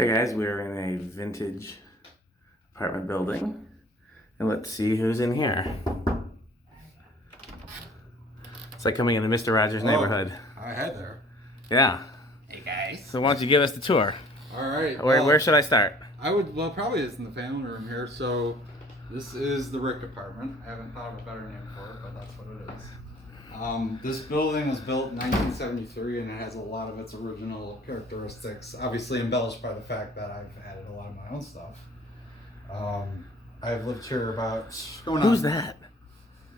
Hey guys, we're in a vintage apartment building, and let's see who's in here. It's like coming into Mr. Rogers' neighborhood. Hi there. Yeah. Hey guys. So why don't you give us the tour? All right. Where should I start? Probably it's in the family room here. So this is the Rick apartment. I haven't thought of a better name for it, but that's what it is. This building was built in 1973 and it has a lot of its original characteristics, obviously embellished by the fact that I've added a lot of my own stuff. I've lived here Who's that?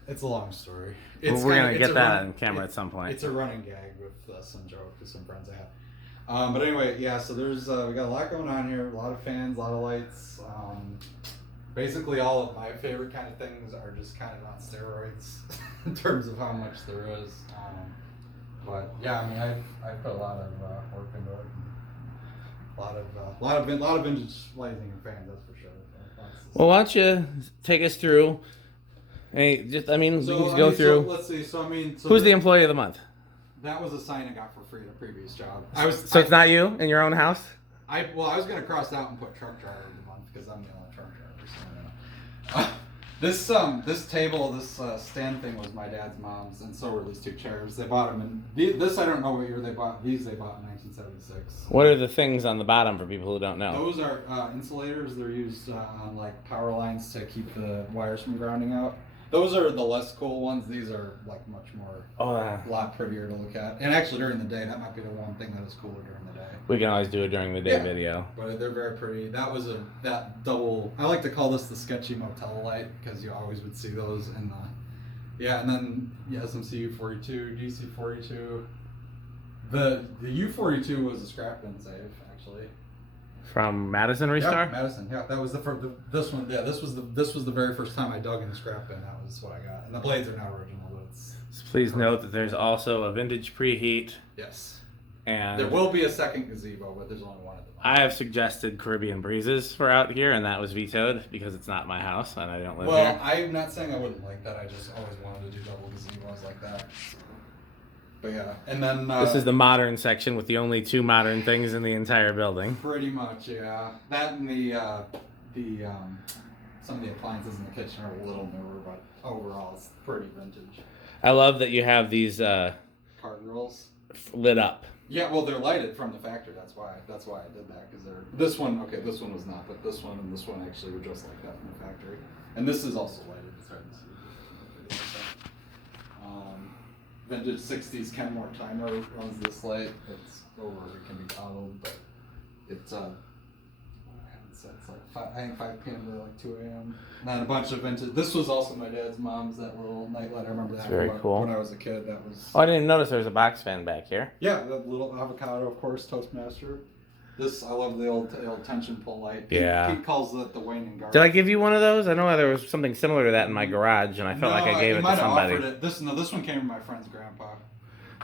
It's a long story. We're going to get that on camera at some point. It's a running gag with some joke that some friends have. But anyway, yeah, so there's we got a lot going on here, a lot of fans, a lot of lights. Basically all of my favorite kind of things are just kind of on steroids in terms of how much there is. But yeah, I mean, I've put a lot of work into it. A lot of vintage lighting and fans, that's for sure. Well, why don't you take us through? Hey, we can just go through. Let's see. Who's the employee of the month? That was a sign I got for free in a previous job. It's not you in your own house? I was gonna cross out and put truck driver of the month because I'm the only truck driver. This table, this stand thing was my dad's mom's, and so were these two chairs. They bought them in this. I don't know what year they bought these. They bought in 1976. What are the things on the bottom for people who don't know? Those are insulators. They're used on like power lines to keep the wires from grounding out. Those are the less cool ones. These are like much more, a lot prettier to look at. And actually during the day, that might be the one thing that is cooler during the day. We can always do it during the day video. But they're very pretty. That was that double, I like to call this the sketchy motel light because you always would see those in the, and then SMC U42, DC42. The U42 was a scrap bin save actually. From Madison Restore? Yeah, Madison. Yeah, that was this one. Yeah, this was the very first time I dug in the scrap bin. That was what I got. And the blades are now original. But so please note that there's also a vintage preheat. Yes. And there will be a second gazebo, but there's only one at the moment. I have suggested Caribbean breezes for out here, and that was vetoed because it's not my house and I don't live here. Well, I'm not saying I wouldn't like that. I just always wanted to do double gazebos like that. But yeah, and then this is the modern section with the only two modern things in the entire building. Pretty much, yeah. That and some of the appliances in the kitchen are a little newer, but overall it's pretty vintage. I love that you have these carton rolls lit up. Yeah, well, they're lighted from the factory. That's why I did that because this one was not, but this one and this one actually were just like that from the factory. And this is also lighted. It's hard to see. Vintage 60s Kenmore timer runs this light. It's over. It can be toggleed, but it's like 5 p.m. to like 2 a.m. And then a bunch of vintage. This was also my dad's mom's, that little night light. I remember that. Very cool. When I was a kid, that was. Oh, I didn't notice there was a box fan back here. Yeah, the little Avocado, of course, Toastmaster. This, I love the old tension pull light. Yeah. Pete calls it the waning guard. Did I give you one of those? I know there was something similar to that in my garage, and I felt like I gave it to somebody. This one came from my friend's grandpa.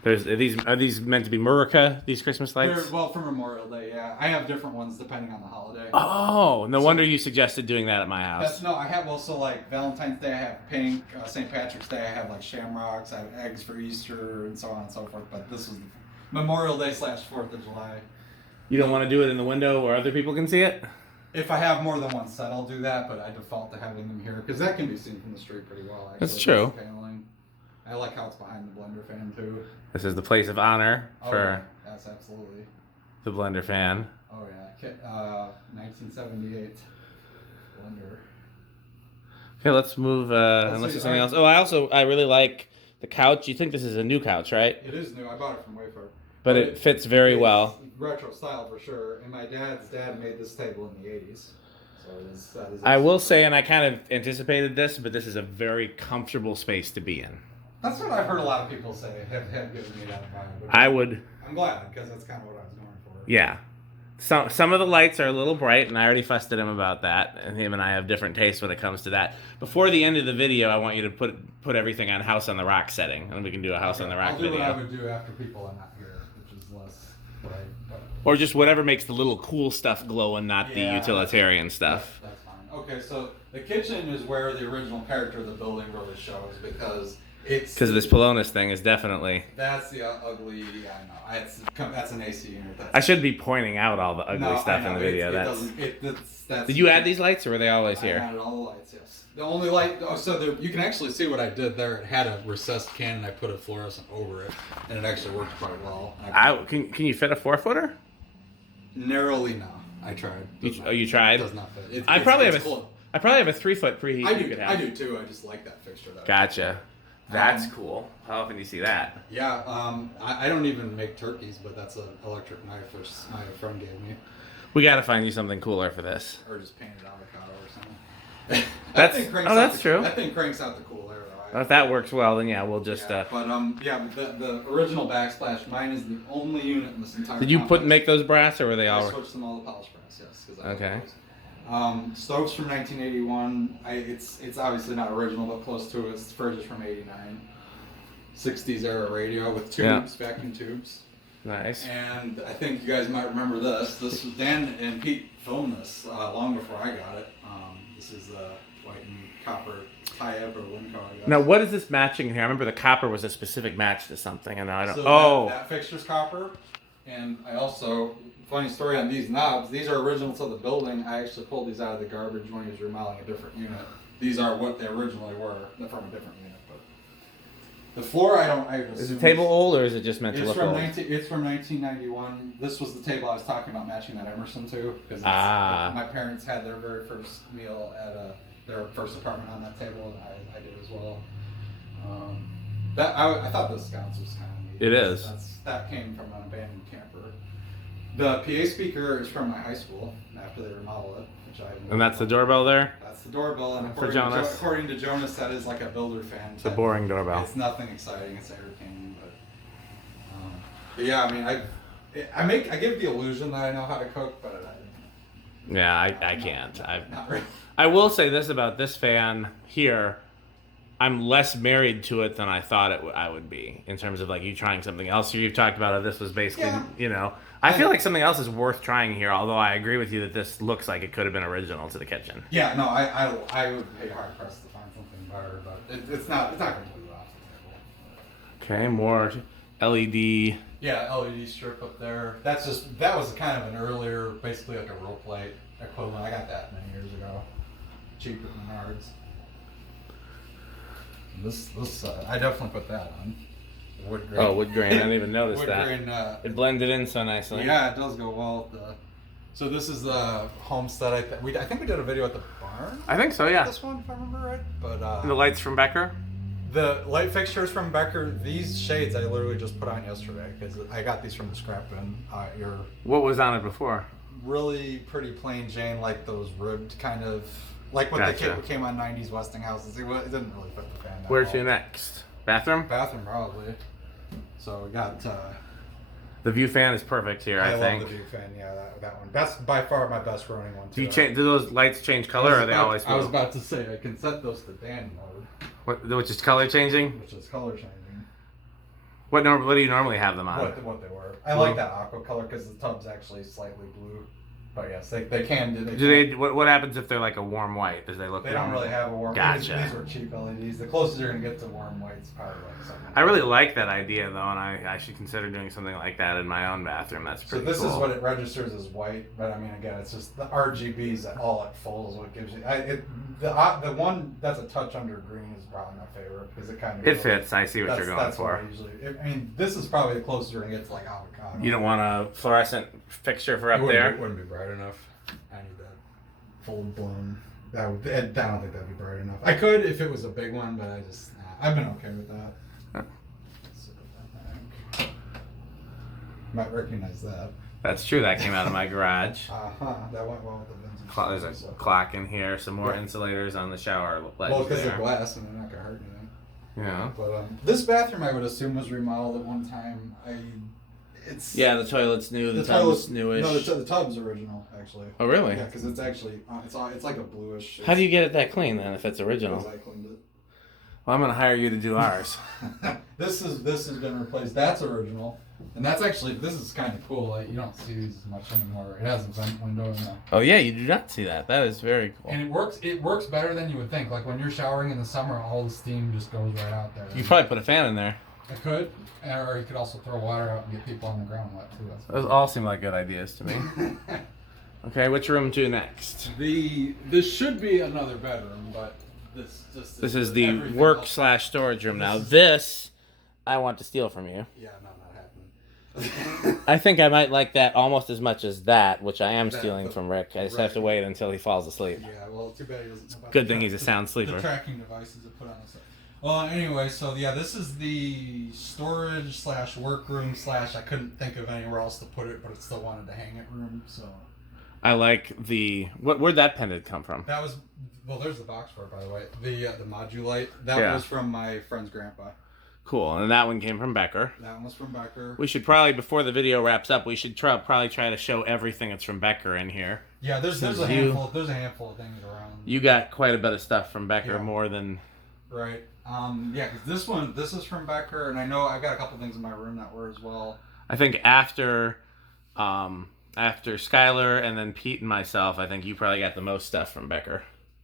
Are these meant to be Murica, these Christmas lights? Well, for Memorial Day, yeah. I have different ones depending on the holiday. Oh, no wonder you suggested doing that at my house. I have also like Valentine's Day, I have pink. St. Patrick's Day, I have like shamrocks. I have eggs for Easter and so on and so forth. But this is Memorial Day / 4th of July. You don't want to do it in the window where other people can see it? If I have more than one set, I'll do that, but I default to having them here because that can be seen from the street pretty well. Actually. That's true. I like how it's behind the blender fan too. This is the place of honor for yes, absolutely. The blender fan. Oh yeah, 1978 blender. Okay, let's move. Unless there's something else. Oh, I really like the couch. You think this is a new couch, right? It is new. I bought it from Wayfair. But it fits very well. Retro style for sure. And my dad's dad made this table in the 80s. So that is I will say, and I kind of anticipated this, but this is a very comfortable space to be in. That's what I've heard a lot of people say. Have given me that vibe. I'm glad because that's kind of what I was going for. Yeah. Some of the lights are a little bright, and I already fussed at him about that. And him and I have different tastes when it comes to that. Before the end of the video, I want you to put everything on House on the Rock setting, and we can do a House on the Rock video. I'll do what I would do after people are not here, which is less bright. Or just whatever makes the little cool stuff glow and not the utilitarian stuff. That's fine. Okay, so the kitchen is where the original character of the building really shows because It's Because this Polonus thing is definitely... That's the ugly. Yeah, I know. That's an AC unit. I should be pointing out all the ugly stuff in the video. Did you add these lights, or were they always here? I added all the lights. Yes. The only light. Oh, so there, you can actually see what I did there. It had a recessed can, and I put a fluorescent over it, and it actually worked quite well. Can you fit a 4-footer? Narrowly, no. I tried. You tried? It does not fit. I probably have a 3-foot preheat. I do too. I just like that fixture. Gotcha. That's cool. How often do you see that? Yeah, I don't even make turkeys, but that's an electric knife my friend gave me. We got to find you something cooler for this. Or just painted avocado or something. That's true. That thing cranks out the cool air, though. If that works well, then yeah, we'll just... But the original backsplash, mine is the only unit in this entire Did you complex. make those brass, or were they all... I switched them all to polished brass, yes. Okay. Stove's from 1981. It's obviously not original, but close to it. The fridge is from 89. 60s era radio with tubes, vacuum tubes. Nice. And I think you guys might remember this. This was Dan and Pete filmed this long before I got it. This is white and copper tie-up or Winco, I guess. Now, what is this matching here? I remember the copper was a specific match to something, and I don't... So that fixture's copper. And I also... Funny story on these knobs. These are original to the building. I actually pulled these out of the garbage when he was remodeling a different unit. These are what they originally were. They're from a different unit. But the floor, Is the table old, or is it just meant to look old? It's from 1991. This was the table I was talking about matching that Emerson to. Because my parents had their very first meal at their first apartment on that table, and I did as well. I thought this sconce was kind of neat. It is. That came from an abandoned camper. The PA speaker is from my high school after they remodeled it, which And that's the doorbell there? That's the doorbell, and according to Jonas, that is like a builder fan. It's a boring doorbell. It's nothing exciting. It's entertaining, but yeah, I mean, I give the illusion that I know how to cook, but I can't. Not really. I will say this about this fan here. I'm less married to it than I thought I would be in terms of like you trying something else. You've talked about it. This was basically, I feel like something else is worth trying here. Although I agree with you that this looks like it could have been original to the kitchen. Yeah, no, I would be hard pressed to find something better, but it's not completely off the table. Okay, more LED. Yeah, LED strip up there. That was kind of an earlier, basically like a rope light equivalent. I got that many years ago, cheap at menards. This I definitely put that on. Wood grain. Oh, wood grain. I didn't even notice wood that. Grain, it blended in so nicely. Yeah, it does go well. So this is the homestead. I think we did a video at the barn. I think so, yeah. This one, if I remember right. But the lights from Becker. The light fixtures from Becker. These shades I literally just put on yesterday because I got these from the scrap bin. What was on it before? Really pretty plain Jane, like those ribbed kind of. Like what came on 90s Westinghouses. It didn't really fit the fan. Where's your next? Bathroom? Bathroom, probably. So we got... the view fan is perfect here, I think. I love the view fan, yeah, that one. That's by far my best running one, too. Do those lights change color, or are they always blue? I was about to say, I can set those to Dan mode. Which is color changing? Which is color changing. What do you normally have them on? What they were. I like that aqua color because the tub's actually slightly blue. But yes, they can do. What happens if they're like a warm white? Does they look? They don't really have a warm. Gotcha. These were cheap LEDs. The closest you're gonna get to warm white's probably like something. I really like that idea though, and I should consider doing something like that in my own bathroom. That's pretty cool. So this is what it registers as white, but I mean again, it's just the RGBs at all at full is what gives you. The one that's a touch under green is probably my favorite because it kind of. It fits. I see what you're going for. I mean, this is probably the closest you're gonna get to like avocado. You don't want a fluorescent fixture for up there? It wouldn't be bright enough. I need that full blown. I don't think that'd be bright enough. I could if it was a big one, but I've been okay with that. Huh. Might recognize that. That's true. That came out of my garage. That went well with the vintage. There's a clock in here. Some more insulators on the shower ledge. Well, because they're glass and they're not gonna hurt anything. Yeah. But this bathroom, I would assume, was remodeled at one time. The toilet's new. The tub's newish. No, the tub's original, actually. Oh, really? Yeah, because it's actually it's like a bluish. How do you get it that clean then, if it's original? Because I cleaned it. Well, I'm gonna hire you to do ours. This has been replaced. That's original. And that's actually, this is kind of cool. Like, you don't see these much anymore. It has a vent window in there. Oh yeah, you do not see that. That is very cool. And it works better than you would think. Like when you're showering in the summer, all the steam just goes right out there. You probably put a fan in there. I could, or you could also throw water out and get people on the ground wet too. Those all seem like good ideas to me. Okay, which room to next? This should be another bedroom, but this is the work / storage room now. This I want to steal from you. Yeah, no, not happening. I think I might like that almost as much as that, which I am stealing from Rick. I just have to wait until he falls asleep. Yeah, well, too bad he doesn't know about Good thing he's a sound sleeper. The tracking devices are put on the side. Well, anyway, so yeah, this is the storage / workroom / I couldn't think of anywhere else to put it, but I still wanted to hang it room, so. I like where'd that pendant come from? That was, well, there's the box for it, by the way. The Modulite. That was from my friend's grandpa. Cool, and that one came from Becker. That one was from Becker. We should probably, before the video wraps up, we should probably try to show everything that's from Becker in here. Yeah, there's a handful of things around. You got quite a bit of stuff from Becker, more than. Right. Yeah, because this is from Becker, and I know I've got a couple things in my room that were as well. I think after Skylar and then Pete and myself, I think you probably got the most stuff from Becker.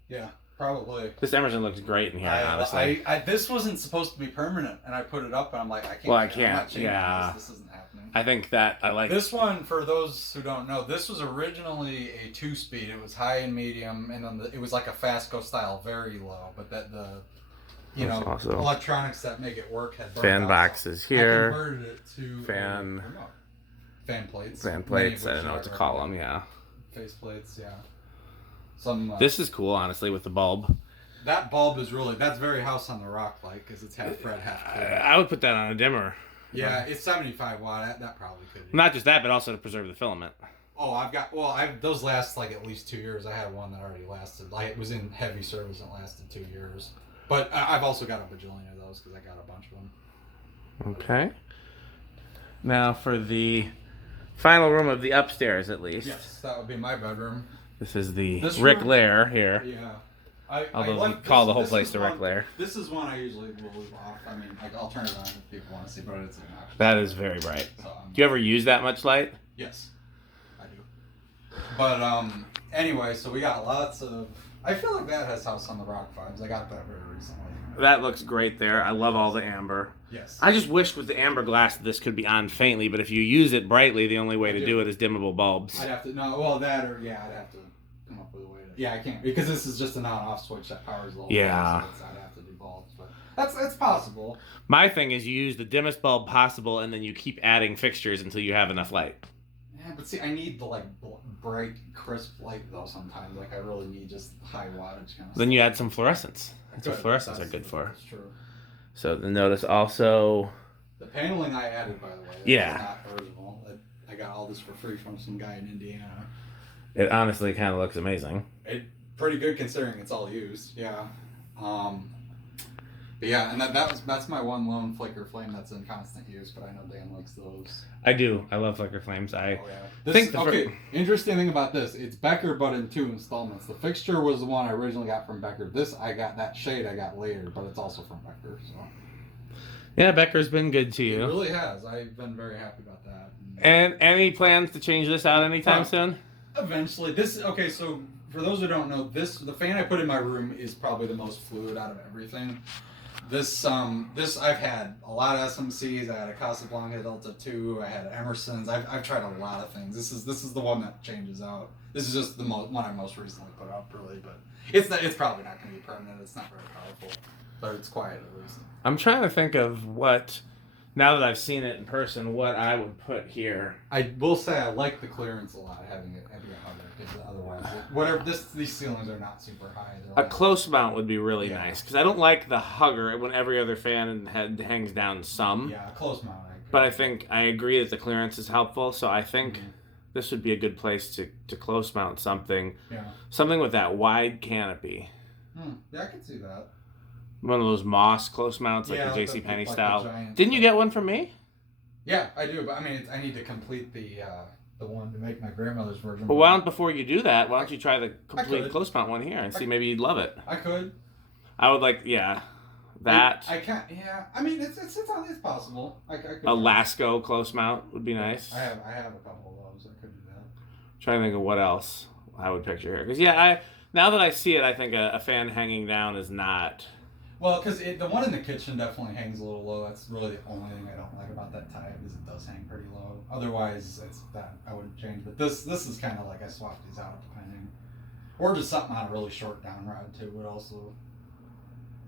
Yeah, probably. This Emerson looks great in here, honestly. This wasn't supposed to be permanent, and I put it up, and I'm like, I can't. Well, I I'm can't. not changing Yeah. this isn't happening. I think that I like this one. For those who don't know, this was originally a 2-speed. It was high and medium, and then it was like a Fasco style, very low. But awesome. Electronics that make it work had fan boxes here. I converted it to fan plates. Fan plates. I don't know what to call them. Yeah. Face plates. Yeah. This is cool, honestly, with the bulb. That bulb is that's very House on the Rock like, because it's half red, half clear. I would put that on a dimmer. Yeah, it's 75 watt. That probably could. Not just that, but also to preserve the filament. Oh, those last like at least 2 years. I had one that already lasted. It was in heavy service and lasted 2 years. But I've also got a bajillion of those because I got a bunch of them. Okay. Now for the final room of the upstairs, at least. Yes, that would be my bedroom. This is the Rick Lair here. Yeah. Although we call the whole place the Rick Lair. This is one I usually will leave off. I mean, I'll turn it on if people want to see, but it's an option. That is very bright. So, do you ever use that much light? Yes, I do. But anyway, so we got lots of. I feel like that has House on the Rock vibes. I got that very recently. That looks great there. I love all the amber. Yes. I just wish with the amber glass this could be on faintly, but if you use it brightly, the only way to do it is dimmable bulbs. I'd have to, I'd have to come up with a way to. Yeah, I can't, because this is just an on-off switch that powers the whole thing, so I'd have to do bulbs, but that's possible. My thing is you use the dimmest bulb possible, and then you keep adding fixtures until you have enough light. Yeah, but see, I need the bright, crisp light though. Sometimes, I really need just high wattage kind of. Then you add some fluorescence. That's what fluorescents are good for. That's true. So then notice also. The paneling I added, by the way. Yeah. Not original. I got all this for free from some guy in Indiana. It honestly kind of looks amazing. Pretty good considering it's all used. Yeah. But yeah, and that's my one lone flicker flame that's in constant use, but I know Dan likes those. I do. I love flicker flames. Interesting thing about this, it's Becker but in 2 installments. The fixture was the one I originally got from Becker. That shade I got later, but it's also from Becker. So. Yeah, Becker's been good to you. It really has. I've been very happy about that. And any plans to change this out anytime soon? Eventually. So for those who don't know, the fan I put in my room is probably the most fluid out of everything. This I've had a lot of SMCs. I had a Casablanca Delta 2. I had Emersons. I've tried a lot of things. This is the one that changes out. This is just the one I most recently put up, really. But it's probably not going to be permanent. It's not very powerful, but it's quiet at least. I'm trying to think of what, now that I've seen it in person, what I would put here. I will say I like the clearance a lot, having it be a hugger, because otherwise, these ceilings are not super high. A close mount would be really nice, because I don't like the hugger when every other fan head hangs down some. Yeah, a close mount. But I agree that the clearance is helpful, so I think this would be a good place to close mount something. Yeah. Something with that wide canopy. Yeah, I can see that. One of those moss close mounts, like the JCPenney style. Didn't you get one from me? Yeah, I do, but I mean, I need to complete the one to make my grandmother's version. Well, before you do that, why don't you try the complete close mount one here and see maybe you'd love it. I could. I would like, That. I can't. Yeah. I mean, it's possible. I could A Lasco close mount would be nice. I have a couple of those. I could do that. Trying to think of what else I would picture here. Because now that I see it, I think a fan hanging down is not. Well, because the one in the kitchen definitely hangs a little low. That's really the only thing I don't like about that type is it does hang pretty low. Otherwise, it's that I wouldn't change. But this is kind of like I swapped these out depending, or just something on a really short down rod too would also.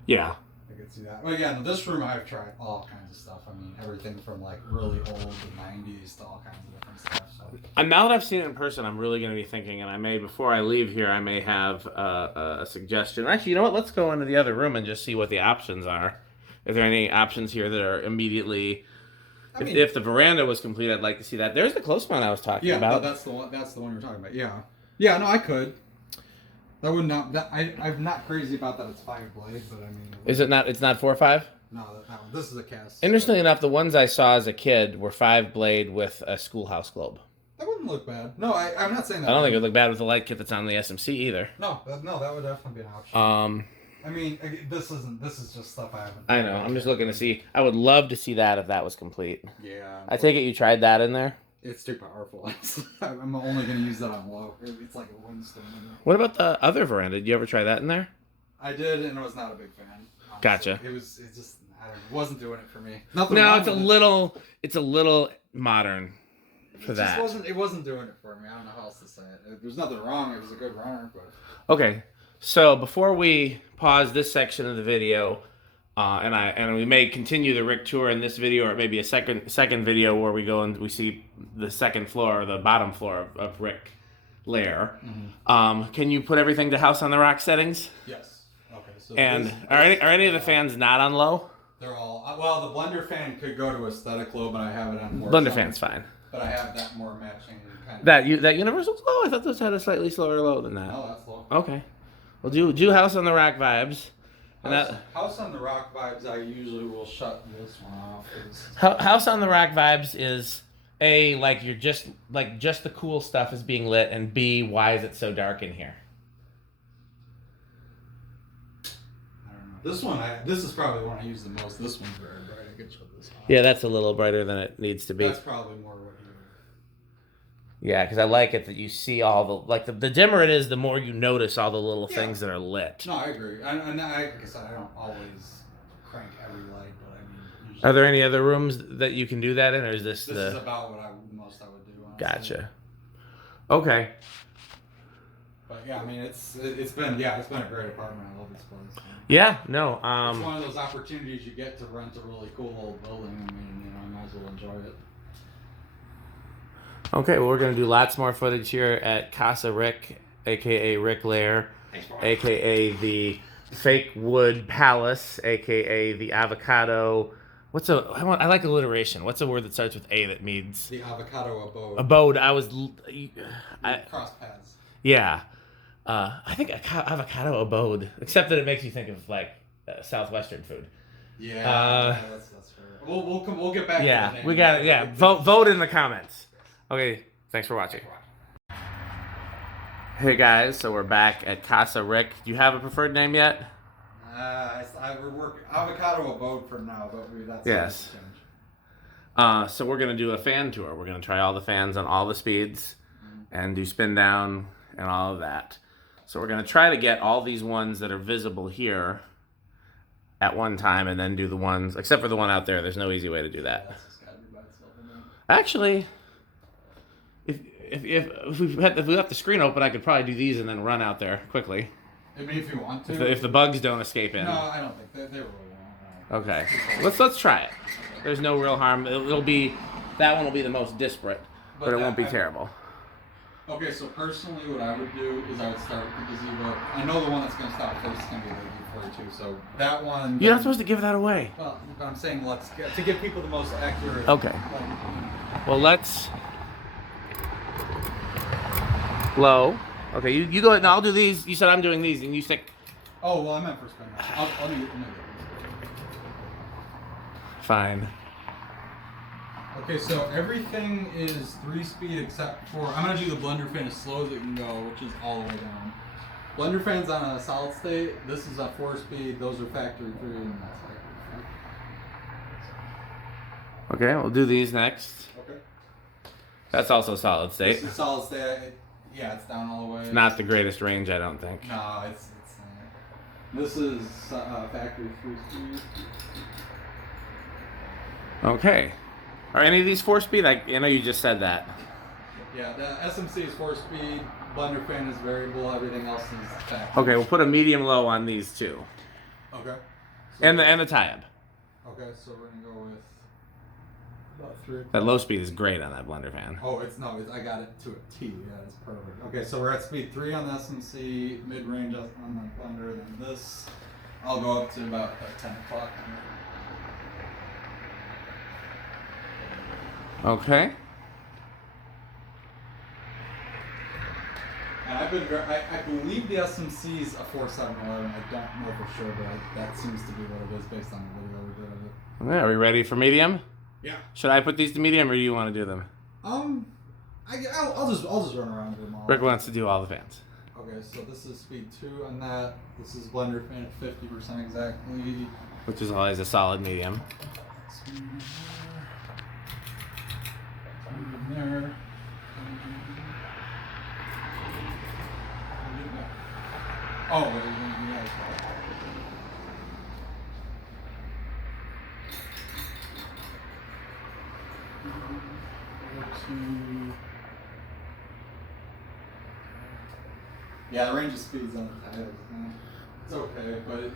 Yeah. I could see that. Well, yeah, in this room I've tried all kinds of stuff. I mean, everything from like really old to 90s to all kinds of different stuff. So. And now that I've seen it in person, I'm really going to be thinking, and I may, before I leave here, I may have a suggestion. Actually, you know what? Let's go into the other room and just see what the options are. Is there any options here that are immediately... If the veranda was complete, I'd like to see that. There's the close mount I was talking about. Yeah, that's the one you're talking about. Yeah. Yeah, no, I could. That would not. I'm not crazy about that. It's 5 blade, but I mean. Is it not? It's not 4 or 5. No, that one. This is a cast. Interestingly enough, the ones I saw as a kid were 5 blade with a schoolhouse globe. That wouldn't look bad. No, I'm not saying that. I don't think it would look bad with the light kit that's on the SMC either. No, that would definitely be an option. I mean, this is just stuff I haven't. I know. I'm just looking to see. I would love to see that if that was complete. Yeah. I take it you tried that in there. It's too powerful. I'm only going to use that on low. It's like a Winston. What about the other veranda? Did you ever try that in there? I did, and I was not a big fan. Honestly. Gotcha. It just, I don't know, it wasn't doing it for me. Nothing no, wrong it's a with little, it's a little modern for that. It wasn't doing it for me. I don't know how else to say it. There's nothing wrong. It was a good runner, but. Okay, so before we pause this section of the video, and we may continue the Rick tour in this video, or maybe a second video where we go and we see the second floor or the bottom floor of Rick lair. Mm-hmm. Can you put everything to House on the Rock settings? Yes. Okay. So and are any of the fans not on low? They're all well. The blender fan could go to aesthetic low, but I have it on more. Blender fan's fine. But I have that more matching kind of. That universal's low. I thought those had a slightly slower low than that. No, that's low. Okay. Well, do House on the Rock vibes. House on the Rock vibes, I usually will shut this one off. House on the Rock vibes is A, like you're just the cool stuff is being lit, and B, why is it so dark in here? I don't know. This is probably the one I use the most. This one's very bright. I could shut this off. Yeah, that's a little brighter than it needs to be. That's probably more what you. Yeah, because I like it that you see all the dimmer it is, the more you notice all the little things that are lit. No, I agree. And like I said, I don't always crank every light, but I mean. Usually are there any other rooms that you can do that in, or is this is about what the most I would do. Honestly. Gotcha. Okay. But yeah, I mean, it's been a great apartment. I love this place. Yeah, no. It's one of those opportunities you get to rent a really cool old building. I mean, I might as well enjoy it. Okay, well, we're going to do lots more footage here at Casa Rick, a.k.a. Rick Lair, a.k.a. the Fake Wood Palace, a.k.a. the Avocado. I like alliteration. What's a word that starts with A that means? The Avocado Abode. Abode. Cross paths. Yeah. I think Avocado Abode, except that it makes you think of, Southwestern food. Yeah, that's fair. We'll get back to the name. We got it. Yeah, vote in the comments. Okay, thanks for watching. Hey guys, so we're back at Casa Rick. Do you have a preferred name yet? We're working Avocado Abode for now, but that's yes. So we're gonna do a fan tour. We're gonna try all the fans on all the speeds, and do spin down and all of that. So we're gonna try to get all these ones that are visible here at one time, and then do the ones, except for the one out there. There's no easy way to do that. Actually. If we left the screen open, I could probably do these and then run out there quickly. I mean, if you want to. If the bugs don't escape in. No, I don't think they really won't. Okay, let's try it. There's no real harm. It'll be that one will be the most disparate, but it won't be terrible. Okay, so personally, what I would do is I would start with the gazebo. I know the one that's going to stop first is going to be the V42, so that one. You're not supposed to give that away. Well, I'm saying to give people the most accurate. Okay. Well, let's. Low. Okay, you go ahead. No, I'll do these. You said I'm doing these, and you stick. Oh, well, I meant for spin. I'll do it. Fine. Okay, so everything is 3-speed except for... I'm going to do the blender fan as slow as it can go, which is all the way down. Blender fan's on a solid state. This is a 4-speed. Those are factory 3 and that's factory 3. Okay, we'll do these next. Okay. That's also solid state. This is solid state. Yeah, it's down all the way. It's not the greatest range, I don't think. No, it's not. This is factory 3-speed. Okay. Are any of these 4-speed? I know you just said that. Yeah, the SMC is 4-speed. Blender fan is variable. Everything else is factory. Okay, we'll put a medium low on these two. Okay. So And the tie-up. Okay, so we're gonna go with about 3. That low speed is great on that blender fan. Oh, I got it to a T. Yeah, it's perfect. Okay, so we're at speed 3 on the SMC, mid-range on the blender, then this. I'll go up to about 10 o'clock. Okay. And I believe the SMC is a 4711. I don't know for sure, but that seems to be what it is based on the video we did of it. Okay, are we ready for medium? Yeah. Should I put these to medium, or do you want to do them? I'll just run around with them all. Rick wants to do all the fans. Okay, so this is speed 2 on that. This is blender fan at 50% exactly. Which is always a solid medium. Speed there. Oh, wait, yeah. Yeah, the range of speeds on the tires. It's okay, but it's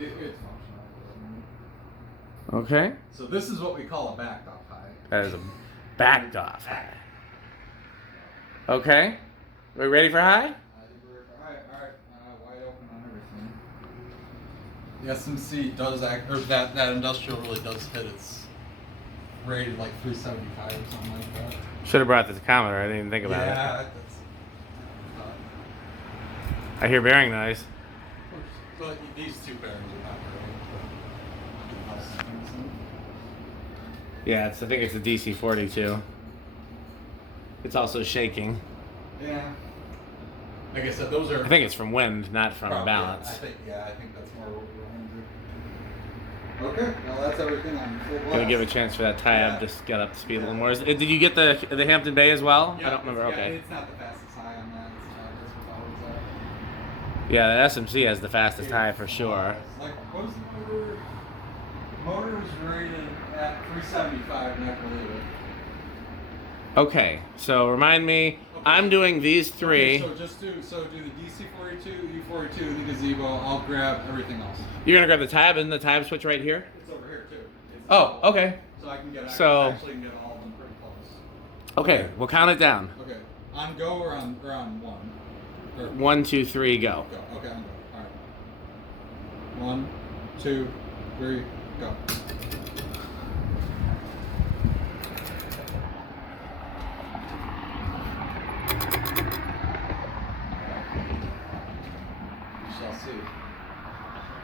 functional. Okay. So this is what we call a backed off high. That is a backed off high. Okay. Are we ready for high? Alright. Wide open on everything. The SMC does act, or that industrial really does hit its rated like 375 or something like that. Should have brought the tachometer. I didn't even think about it. Yeah, I hear bearing noise. but these two bearings are not great. Yeah, I think it's a DC-42. It's also shaking. Yeah. Like I said, those are. I think it's from wind, not from probably, balance. I think that's more what we're going to do. Okay, well that's everything on full blast. Gonna give a chance for that tie-up to get up to speed a little more. Did you get the Hampton Bay as well? Yeah, I don't remember. Okay. It's not the fastest high on that. It's not. That's what Yeah, the SMC has the fastest high for sure. Like, what is the motor? Motor was rated at 375, and I believe it. Okay, so remind me, I'm doing these three. Okay, so do the DC-42, U-42, the gazebo. I'll grab everything else. You're gonna grab the tab, and the tab switch right here? It's over here too. Oh, okay. So I can get actually get all of them pretty close. Okay, we'll count it down. Okay, on go or on one? Or 1, 2, 3, go. go. Okay, on go. All right. 1, 2, 3, go.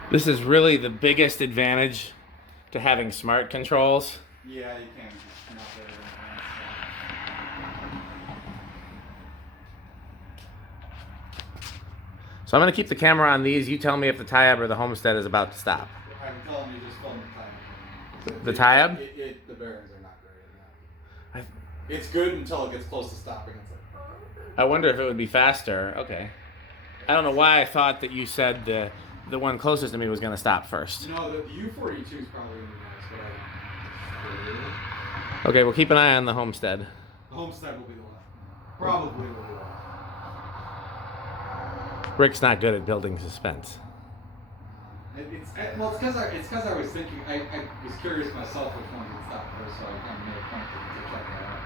This is really the biggest advantage to having smart controls. Yeah, you can. Just not very So I'm going to keep the camera on these. You tell me if the tie-up or the homestead is about to stop. I'm telling you, just film the tie-up. The tie-up? The bearings are not great. It's good until it gets close to stopping. It's like, I wonder if it would be faster. Okay. I don't know why I thought that you said the one closest to me was going to stop first. no, the U-42 is probably going to be nice, but Okay, we'll keep an eye on the homestead. the homestead will be the one. Probably will be the one. Rick's not good at building suspense. It's because I was thinking, I was curious myself which one would stop first, so I kind of made a point to check that out.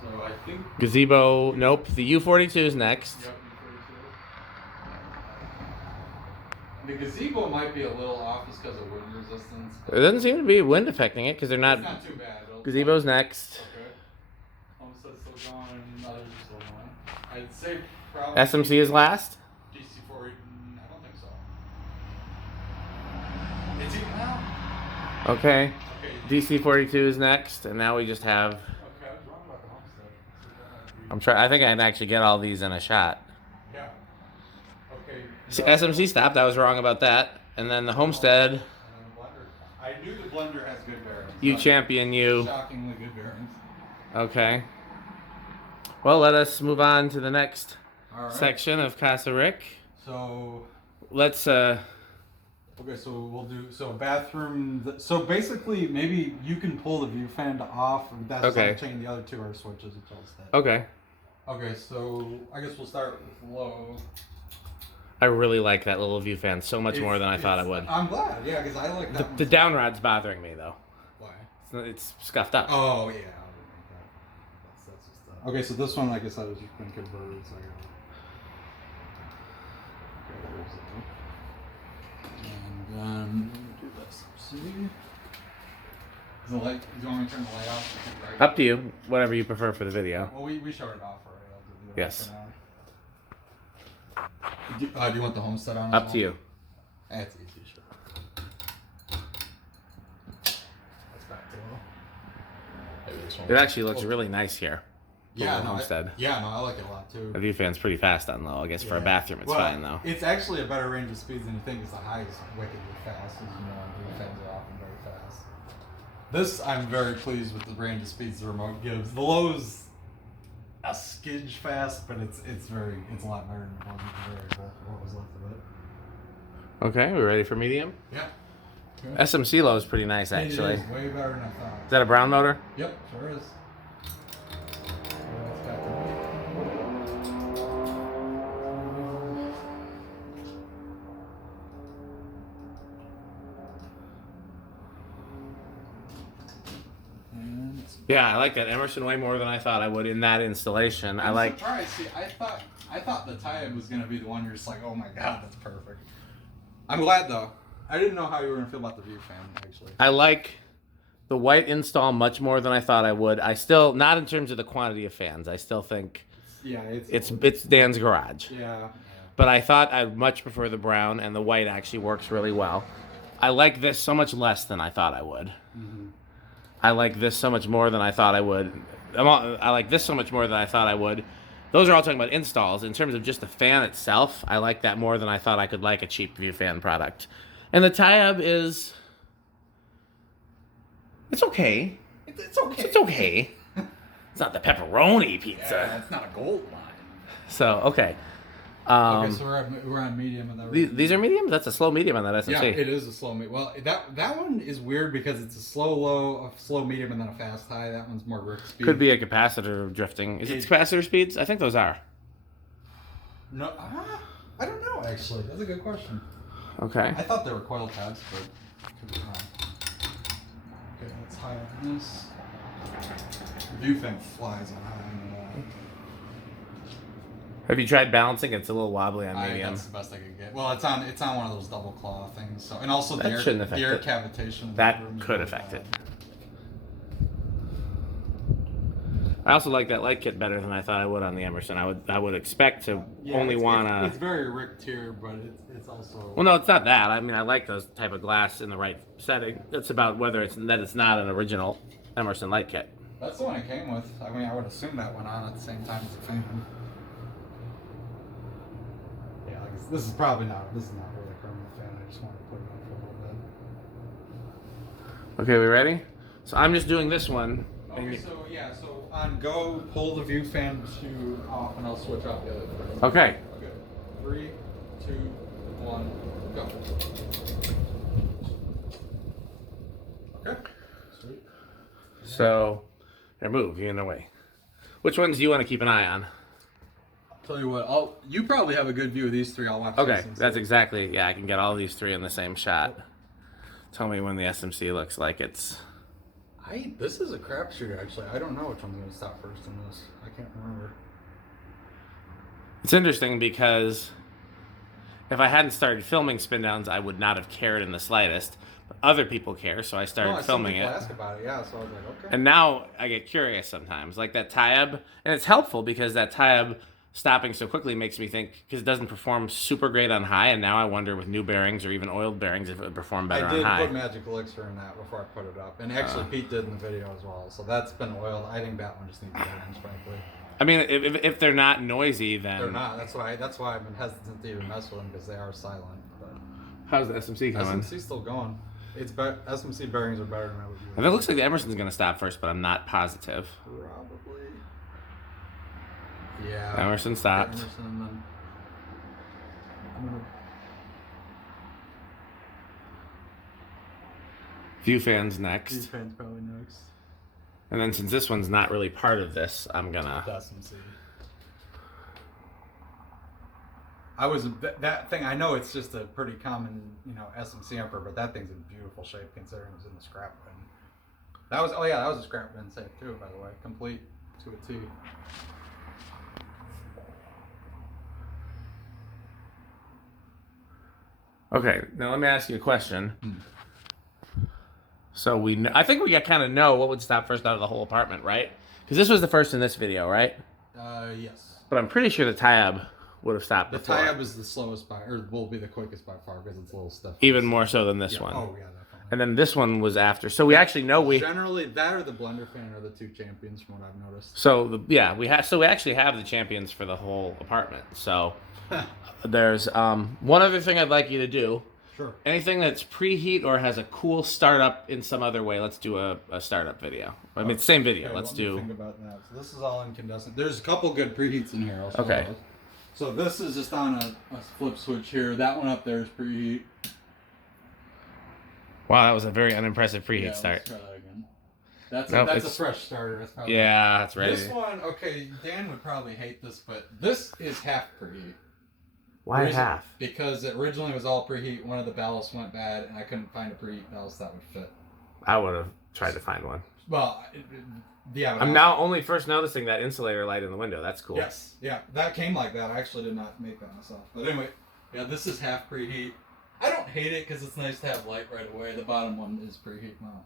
So I think. Gazebo, nope. The U-42 is next. Yep, U-42. The gazebo might be a little off just because of wind resistance. It doesn't seem to be wind affecting it because they're not. It's not too bad. Gazebo's next. Okay. Homestead's still going, others are still going. I'd say probably. SMC is last? DC-4, I don't think so. It's even now? Okay. Okay. DC-42 is next, and now we just have. Okay, I was wrong about the homestead. I'm trying. I think I can actually get all these in a shot. Yeah. Okay. See, SMC stopped. I was wrong about that. And then the Homestead. And then the blender. I knew the blender has good bearings. You champion you. Shockingly good bearings. Okay. Well, let us move on to the next section of Casa Rick. So let's. Okay, so we'll do bathroom. So basically, maybe you can pull the view fan to off. And that's okay. Change the other two are switches until it's dead. Okay. Okay, so I guess we'll start with low. I really like that little view fan so much more than I thought I would. I'm glad, yeah, because I like that. The down rod's bothering me though. Why? It's scuffed up. Oh yeah. That's just okay, so this one, like I said, has just been converted. So and then do this. See. Is the light? Do you want me to turn the light off? Right? Up to you. Whatever you prefer for the video. Well, we shut it off already. I'll do the yes. Do you want the Homestead on? Up to you. That's easy. Sure. That's back to low. It actually looks really nice here. Yeah, no, Homestead. I like it a lot too. The view fan's pretty fast on low. I guess for a bathroom, it's fine though. It's actually a better range of speeds than you think. It's the highest wickedly fast, as you know. View fans are often very fast. This, I'm very pleased with the range of speeds the remote gives. The low's a skidge fast, but it's a lot better than what was left of it. Okay, we ready for medium? Yeah. Okay. SMC low is pretty nice actually. It is way better than I thought. Is that a brown motor? Yep, sure is. Yeah, I like that Emerson way more than I thought I would in that installation. I'm surprised. See, I thought the tie-up was gonna be the one you're just like, oh my god, that's perfect. I'm glad though. I didn't know how you were gonna feel about the view fan actually. I like the white install much more than I thought I would. I still, not in terms of the quantity of fans. I still think it's Dan's garage. Yeah. But I thought I'd much prefer the brown, and the white actually works really well. I like this so much less than I thought I would. Mm-hmm. I like this so much more than I thought I would. I like this so much more than I thought I would. Those are all talking about installs. In terms of just the fan itself, I like that more than I thought I could like a cheap view fan product. And the tie-up is... It's okay. It's okay. It's okay. It's not the pepperoni pizza. Yeah, it's not a gold line. So, okay. Okay, so we're on medium on that. These are mediums? That's a slow medium on that SMC. Yeah, it is a slow medium. Well, that one is weird because it's a slow low, a slow medium, and then a fast high. That one's more Rick speed. Could be a capacitor drifting. Is it capacitor speeds? I think those are. No, I don't know actually. That's a good question. Okay. I thought they were coil tabs, but could be wrong. Okay, let's high on this. The view fan flies on high on that. Have you tried balancing? It's a little wobbly on medium. That's the best I could get. Well, it's on one of those double claw things. So, and also the air cavitation. That could affect it. I also like that light kit better than I thought I would on the Emerson. I would expect to only want to. It's very Rick tier, but it's also. Well, no, it's not that. I mean, I like those type of glass in the right setting. It's about whether it's not an original Emerson light kit. That's the one it came with. I mean, I would assume that went on at the same time as the fan. Yeah, this is not really a permanent fan. I just want to put it on for a little bit. Okay, we ready? So I'm just doing this one. Okay, so on go, pull the view fan to off, and I'll switch off the other three. Okay. Okay. 3, 2, 1, go. Okay. Sweet. So, here, move. You're in the way. Which ones do you want to keep an eye on? Tell you what, you probably have a good view of these three. I'll watch. Okay, that's exactly. Yeah, I can get all these three in the same shot. Tell me when the SMC looks like it's. This is a crapshoot actually. I don't know which one's going to stop first in this. I can't remember. It's interesting because if I hadn't started filming spin downs, I would not have cared in the slightest. But other people care, so I started filming it. Ask about it, yeah. So I was like, okay. And now I get curious sometimes, like that tie-up, and it's helpful because that tie-up stopping so quickly makes me think, because it doesn't perform super great on high, and now I wonder with new bearings or even oiled bearings if it would perform better on high. I did put magic elixir in that before I put it up, and actually Pete did in the video as well, so that's been oiled. I think that one just needs bearings, frankly. I mean, if they're not noisy, then... They're not. That's why I've been hesitant to even mess with them, because they are silent. But how's the SMC going? SMC's still going. It's SMC bearings are better than I would use. And it looks like the Emerson's going to stop first, but I'm not positive. Probably. Yeah. Emerson stopped. Emerson, and then I'm gonna... View fan's next. View fan's probably next. And then since this one's not really part of this, I'm gonna... SMC. I was that thing. I know it's just a pretty common, SMC emperor, but that thing's in beautiful shape considering it was in the scrap bin. That was a scrap bin safe too, by the way, complete to a T. Okay, now let me ask you a question. So I think we kind of know what would stop first out of the whole apartment, right? Because this was the first in this video, right? Yes. But I'm pretty sure the Tyab would have stopped The before. Tyab is the slowest or will be the quickest by far because it's a little stiff. Even more so than this one. Oh yeah, definitely. And then this one was after. So we actually know generally that or the blender fan are the two champions from what I've noticed. So we actually have the champions for the whole apartment. So there's one other thing I'd like you to do. Sure. Anything that's preheat or has a cool startup in some other way, let's do a startup video. I mean, same video. Okay, let's let me do. think about that. So this is all incandescent. There's a couple good preheats in here. Okay. Those. So this is just on a flip switch here. That one up there is preheat. Wow, that was a very unimpressive preheat start. Let's try that again. That's a fresh starter. That's probably that's ready. This one, okay, Dan would probably hate this, but this is half preheat. Why half? Because it originally was all preheat. One of the ballasts went bad, and I couldn't find a preheat ballast that would fit. I would have tried to find one. Well, yeah. I'm now only first noticing that insulator light in the window. That's cool. Yes, yeah, that came like that. I actually did not make that myself. But anyway, yeah, this is half preheat. I don't hate it because it's nice to have light right away. The bottom one is preheat. Wow,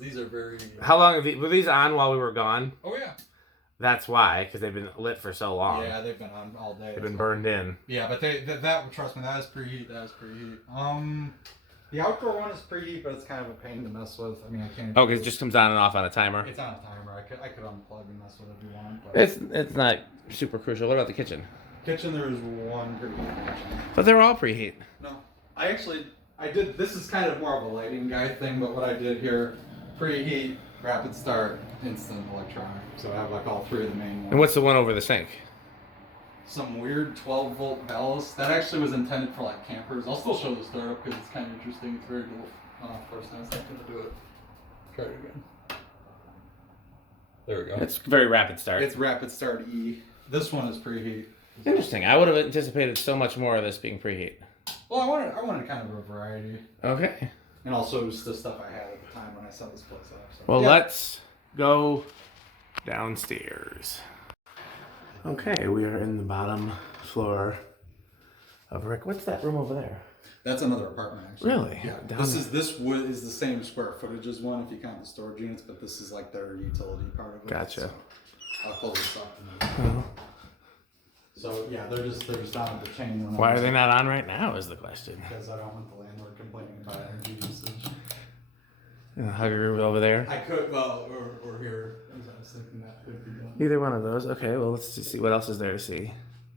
these are very. How long were these on while we were gone? Oh yeah. That's why, because they've been lit for so long. Yeah, they've been on all day. They've been burned in. Yeah, but trust me, that is preheat. The outdoor one is preheat, but it's kind of a pain to mess with. I mean, I can't. Oh, because it just comes on and off on a timer. It's on a timer. I could unplug and mess with it if you want. But It's not super crucial. What about the kitchen? Kitchen, there is one preheat. But they're all preheat. No, I did. This is kind of more of a lighting guy thing, but what I did here, preheat, rapid start, instant electronic. So I have like all three of the main ones. And what's the one over the sink? Some weird 12-volt ballast that actually was intended for like campers. I'll still show the startup because it's kind of interesting. It's very cool. First time I was thinking to do it. Try it again. There we go. It's very rapid start. It's rapid start E. This one is preheat. Interesting. I would have anticipated so much more of this being preheat. Well, I wanted kind of a variety. Okay. And also it was the stuff I had at the time when I set this place up. So. Well, let's go downstairs. Okay, we are in the bottom floor of Rick. What's that room over there? That's another apartment, actually. Really? Yeah. This is the same square footage as one if you count the storage units, but this is like their utility part of it. Gotcha. So I'll close this up. So yeah, they're just on at the chain. Why are they not on right now? Is the question. Because I don't want the landlord complaining about energy usage. In the hugger room over there. I could, or here. I was thinking that could be done. Either one of those. Okay, well let's just see what else is there to see.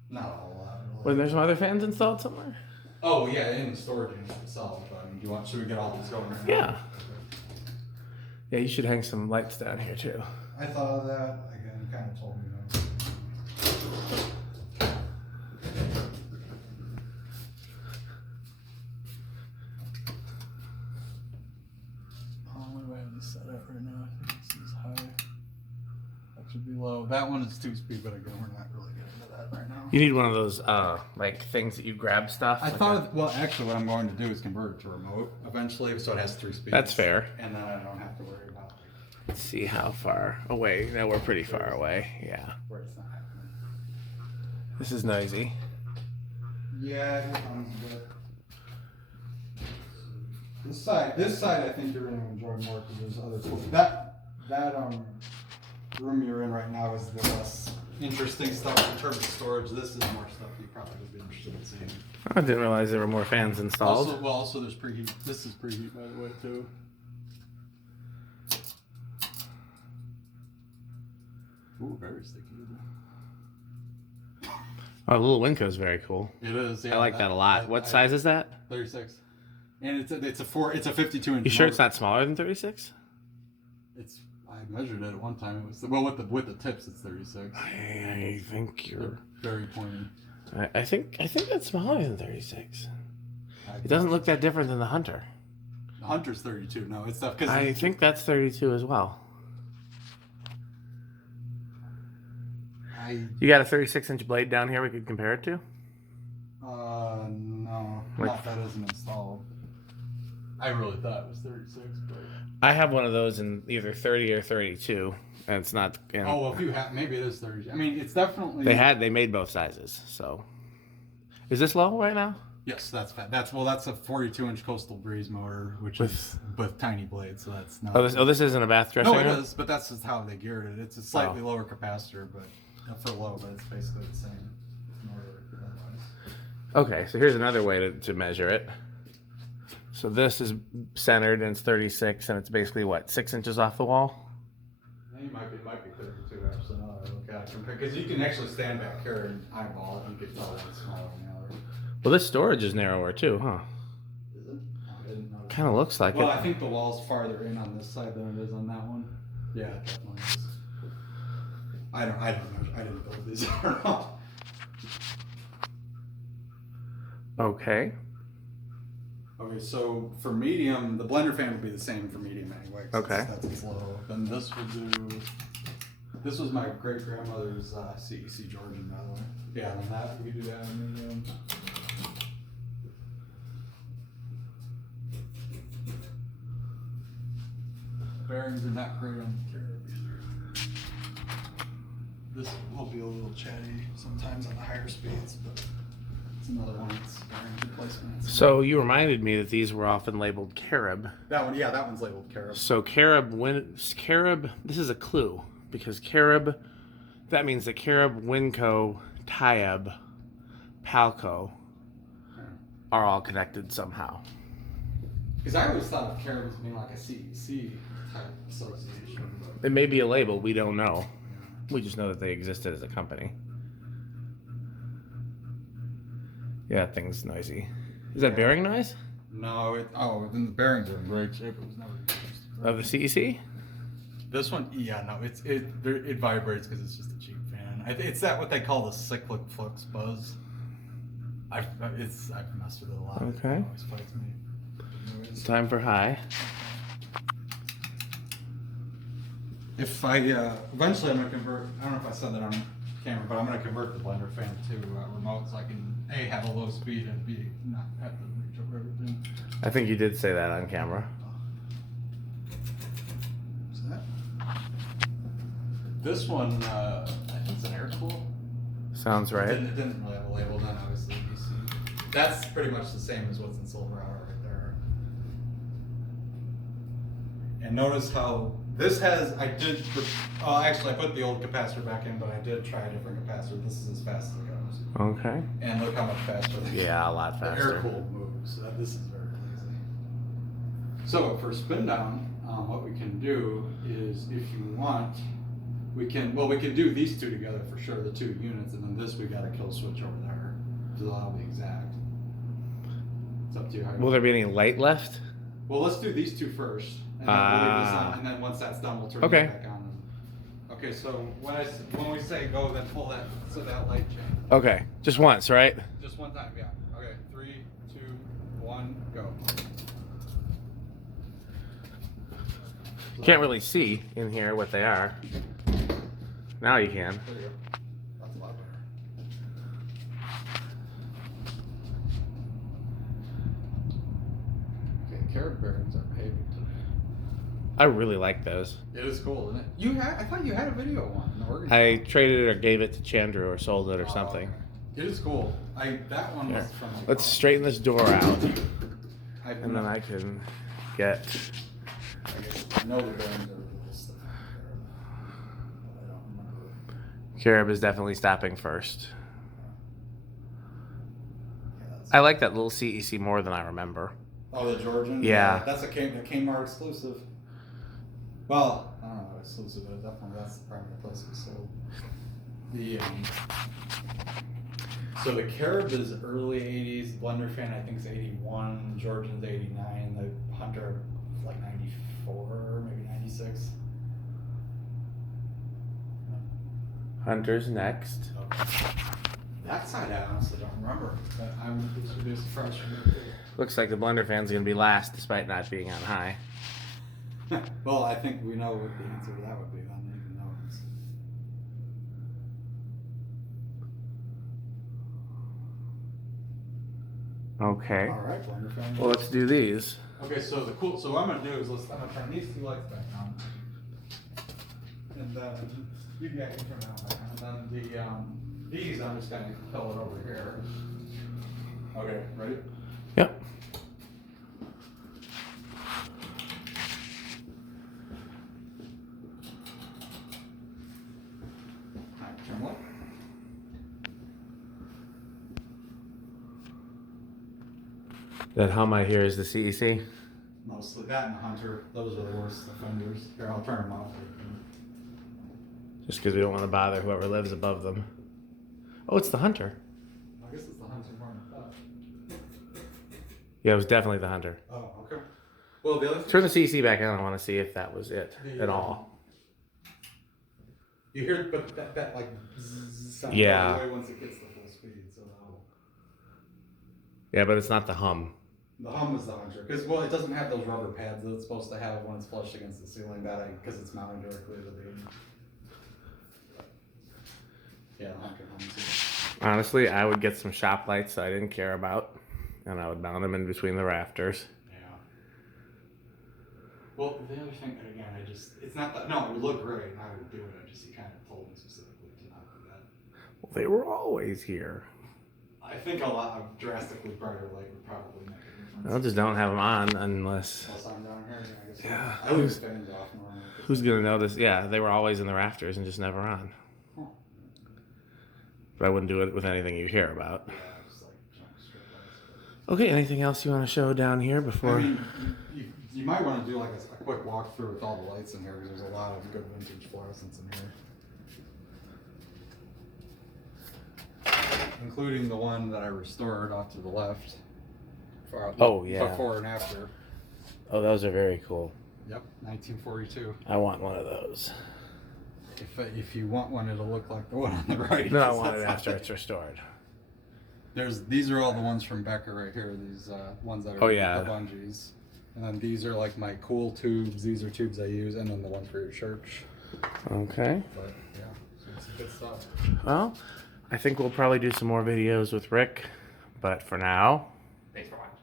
Not a whole lot. Well, there's some other fans installed somewhere. Oh yeah, in the storage unit itself. But I mean, should we get all these going right now? Yeah. Yeah, you should hang some lights down here too. I thought of that. Again, kind of told me no. What do I have this set at right now? I think this is high. That should be low. That one is 2-speed, but again, we're not really getting into that right now. You need one of those like things that you grab stuff. Well, actually, what I'm going to do is convert it to remote eventually, so it has 3 speeds. That's fair. And then I don't have to worry about it. Let's see how far away. No, we're pretty far away. Yeah. Where it's not happening. This is noisy. Yeah, it sounds good. This side, I think you're going to enjoy more because there's other tools. That room you're in right now is the less interesting stuff in terms of storage. This is more stuff you probably would be interested in seeing. I didn't realize there were more fans installed. Also there's preheat. This is preheat, by the way, too. Ooh, very sticky. Oh, the little Winco is very cool. It is. Yeah, I like that a lot. What size is that? 36. And it's a 52 inch. You sure it's not smaller than 36? I measured it at one time. It was with the tips. It's 36. I think you're very pointy. I think that's smaller than 36. It doesn't look that different than the Hunter. The Hunter's 32. No, it's tough. I think that's 32 as well. You got a 36-inch blade down here we could compare it to? No. Not that isn't installed. I really thought it was 36, but... I have one of those in either 30 or 32, and it's not... You know, well, if you have... Maybe it is 30. I mean, it's definitely... They made both sizes, so... Is this low right now? Yes, that's fat. That's a 42-inch coastal breeze motor, which is with tiny blades, so that's not... This isn't a bath dresser? No, it is, but that's just how they geared it. It's a slightly lower capacitor, but... For low, but it's basically the same. Okay, so here's another way to measure it. So this is centered and it's 36, and it's basically what, 6 inches off the wall? I think it might be 32 actually. Now that I look at it, because you can actually stand back here and eyeball it. You can tell it's smaller than the other. Well, this storage is narrower too, huh? Is it? I didn't notice. Kind of looks like it. Well, I think the wall's farther in on this side than it is on that one. Yeah, it definitely is. I don't know. I didn't build these. I don't know. Okay. Okay, so for medium, the blender fan would be the same for medium anyway. Okay. That's its low. Then this would do. This was my great grandmother's CEC Georgian, by the way. Yeah, and that we do that in medium. Bearings are not great on the carrey either. This will be a little chatty sometimes on the higher speeds, but it's another one that's bearing replacement. So you reminded me that these were often labeled carob. That one, yeah, that one's labeled carob. So carob, this is a clue, because carob, that means that carob, Winco, Tayab, Palco are all connected somehow. Because I always thought of carob as being like a CEC type association. But... It may be a label, we don't know. We just know that they existed as a company. Yeah, that thing's noisy. Is that bearing noise? No, then the bearings are in great shape. It was never used. Of the CEC? This one, yeah, no, it vibrates because it's just a cheap fan. It's that what they call the cyclic flux buzz. I've messed with it a lot. Okay. It always fights me. Time for high. If I eventually I'm gonna convert. I don't know if I said that on camera, but I'm gonna convert the blender fan to remote so I can have a low speed and not have to reach over everything. I think you did say that on camera. What's that? This one, I think it's an air cool. Sounds right. It didn't really have a label then, obviously. DC. That's pretty much the same as what's in Silverado right there. And notice how this has, actually I put the old capacitor back in, but I did try a different capacitor. This is as fast as it goes. Okay. And look how much faster Yeah, a lot the faster. air cooled moves. This is very easy. So for spin down, what we can do is, if you want, we can do these two together for sure, the two units, and then this we got a kill switch over there. So that'll be exact. It's up to you. Will there be any light left? Well, let's do these two first, and then we'll leave this on, and then once that's done, we'll turn it back on. Okay, so when we say go, then pull that so that light change. Okay, just once, right? Just one time, yeah. Okay, 3, 2, 1, go. You can't really see in here what they are. Now you can. There you go. That's a lot better. Okay, carrot bearings are paving today. I really like those. It is cool, isn't it? I thought you had a video one. I traded it or gave it to Chandra or sold it or something. Okay. It is cool. That one was from. Let's straighten this door out, and then I can get. I know the bearings are a little stiff. I don't remember. Carib is definitely stopping first. Yeah, that's I like that little CEC more than I remember. Oh, the Georgian? Yeah. That's a Kmart exclusive. Well, I don't know how exclusive, but definitely that's the primary place we sold. So the Carib is early 80s, Blender Fan I think is 81, Georgian's 89, the Hunter like 94, maybe 96. Hunter's next. Okay. That side I honestly don't remember. But this would be a surprise for me too. Looks like the Blender Fan's gonna be last despite not being on high. Well, I think we know what the answer to that would be then, even though it's... Okay. All right, Blender Fan. Well, let's do these. Okay, so so what I'm gonna do is I'm gonna turn these two lights back on, and then you can turn that one back on, and then these I'm just gonna fill it over here. Okay, ready? Yep. Alright, turn what? That hum I hear is the CEC. Mostly that and the Hunter. Those are the worst offenders. Here, I'll turn them off. Just because we don't want to bother whoever lives above them. Oh, it's the Hunter. I guess it's the Hunter more than I thought. Yeah, it was definitely the Hunter. Oh, okay. Well, the other thing, Turn the CEC back on. I want to see if that was it at all. you hear but that like zzz sound Yeah. right away once it gets to full speed. So that'll... Yeah, but it's not the hum. The hum is the Hunter, because it doesn't have those rubber pads that it's supposed to have when it's flushed against the ceiling. Because it's mounted directly to the. Yeah, the Hunter hums. Honestly, I would get some shop lights I didn't care about, and I would mount them in between the rafters. Yeah. Well, the other thing, again, it's not that. No, it would look great, and I would do it. You kind of told me specifically to not do that. Well, they were always here. I think a lot of drastically brighter light would probably make a difference. I'll just don't have them on unless. Unless I'm down here, I guess. Yeah. I leave the fans off normally. Who's gonna notice? Yeah, they were always in the rafters and just never on. Huh. But I wouldn't do it with anything you hear about. Yeah, just like junk strip lights. Okay, anything else you want to show down here before? I mean, you might want to do like a quick walkthrough with all the lights in here, because there's a lot of good vintage fluorescents in here. Including the one that I restored off to the left. Oh, yeah. Before and after. Oh, those are very cool. Yep, 1942. I want one of those. If you want one, it'll look like the one on the right. No, I want it after it's restored. These are all the ones from Becker right here. These ones that are Oh, yeah. the bungees. And then these are like my cool tubes. These are tubes I use, and then the one for your church. Okay. But yeah, so it's good stuff. Well, I think we'll probably do some more videos with Rick, but for now, Thanks for watching.